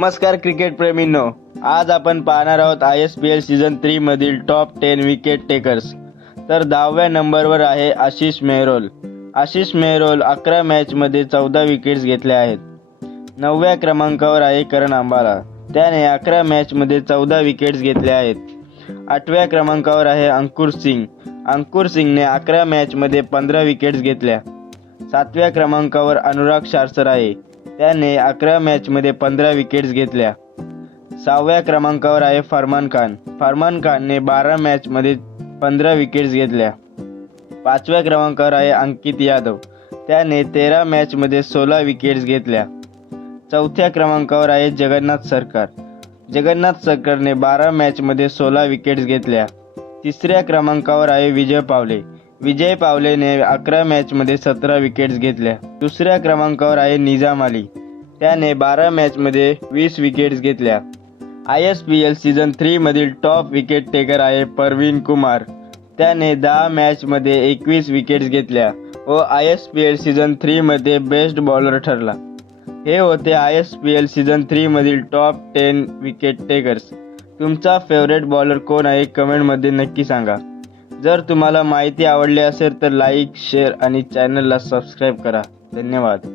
नमस्कार क्रिकेट प्रेमींनो, आज आपण पाहणार आहोत ISPL सीझन 3 मधील टॉप 10 विकेट टेकर्स. तर 10व्या नंबरवर आहे आशिष मेहरोल. आशिष मेहरोल 11 मॅचमध्ये 14 विकेट्स घेतल्या आहेत. 9व्या क्रमांकावर आहे करण अंबाला. त्याने 11 मॅचमध्ये 14 विकेट्स घेतल्या आहेत. 8व्या क्रमांकावर आहे अंकुर सिंग. अंकुर सिंगने 11 मॅचमध्ये 15 विकेट्स घेतल्या. 7व्या क्रमांकावर अनुराग शार्सर आहे. त्याने 11 मॅचमध्ये 15 विकेट्स घेतल्या. 6व्या क्रमांकावर आहे फरमान खान. फरमान खानने 12 मॅचमध्ये 15 विकेट्स घेतल्या. 5व्या क्रमांकावर आहे अंकित यादव. त्याने 13 मॅचमध्ये 16 विकेट्स घेतल्या. 4थ्या क्रमांकावर आहे जगन्नाथ सरकार. जगन्नाथ सरकारने 12 मॅचमध्ये 16 विकेट्स घेतल्या. 3ऱ्या क्रमांकावर आहे विजय पावले. विजय पावलेने 11 मॅचमध्ये 17 विकेट्स घेतल्या. 2ऱ्या क्रमांकावर आहे निजाम अली. त्याने 12 मॅचमध्ये 20 विकेट्स घेतल्या. ISPL सीझन 3 मधील टॉप विकेट टेकर आहे परवीन कुमार. त्याने 10 मॅचमध्ये 21 विकेट्स घेतल्या व ISPL सीझन 3 मध्ये बेस्ट बॉलर ठरला. हे होते ISPL सीझन 3 मधील टॉप 10 विकेट टेकर्स. तुमचा फेवरेट बॉलर कोण आहे कमेंटमध्ये नक्की सांगा. जर तुम्हाला माहिती आवडली असेल तर लाईक, शेअर आणि चॅनलला सबस्क्राईब करा. धन्यवाद.